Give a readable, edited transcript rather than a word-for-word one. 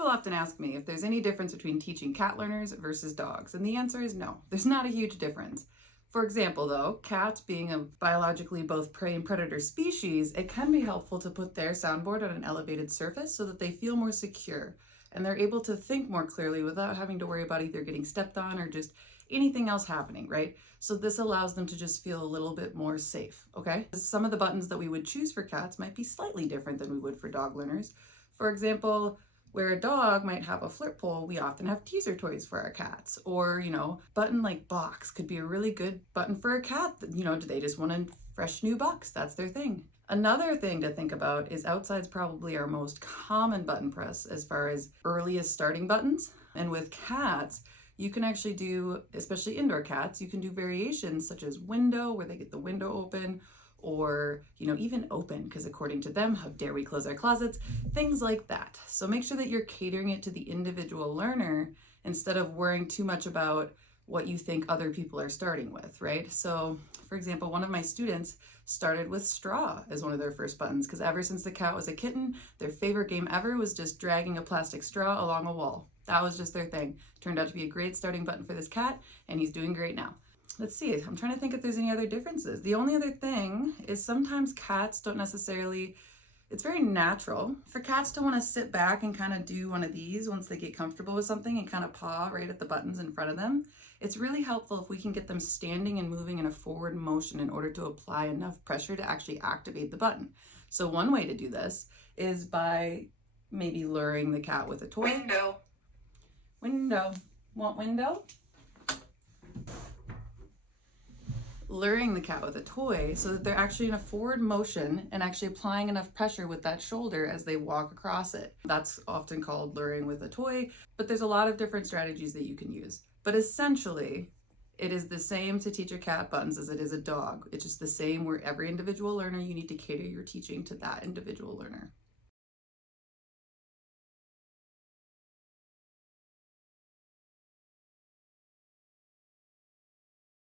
People often ask me if there's any difference between teaching cat learners versus dogs, and the answer is no. There's not a huge difference. For example, though, cats being a biologically both prey and predator species, it can be helpful to put their soundboard on an elevated surface so that they feel more secure and they're able to think more clearly without having to worry about either getting stepped on or just anything else happening, right? So this allows them to just feel a little bit more safe, okay? Some of the buttons that we would choose for cats might be slightly different than we would for dog learners. For example, where a dog might have a flirt pole, we often have teaser toys for our cats. Or, button like box could be a really good button for a cat. Do they just want a fresh new box? That's their thing. Another thing to think about is outside's probably our most common button press as far as earliest starting buttons. And with cats, you can actually do, especially indoor cats, you can do variations such as window, where they get the window open, or even open, because according to them, how dare we close our closets, things like that. So make sure that you're catering it to the individual learner instead of worrying too much about what you think other people are starting with, right? So for example, one of my students started with straw as one of their first buttons, because ever since the cat was a kitten, their favorite game ever was just dragging a plastic straw along a wall. That was just their thing. Turned out to be a great starting button for this cat, and he's doing great now. Let's see, I'm trying to think if there's any other differences. The only other thing is sometimes cats don't necessarily, it's very natural for cats to want to sit back and kind of do one of these once they get comfortable with something and kind of paw right at the buttons in front of them. It's really helpful if we can get them standing and moving in a forward motion in order to apply enough pressure to actually activate the button. So one way to do this is by maybe luring the cat with a toy. Window. Window. Want window? Luring the cat with a toy so that they're actually in a forward motion and actually applying enough pressure with that shoulder as they walk across it. That's often called luring with a toy, but there's a lot of different strategies that you can use. But essentially, it is the same to teach a cat buttons as it is a dog. It's just the same where every individual learner, you need to cater your teaching to that individual learner.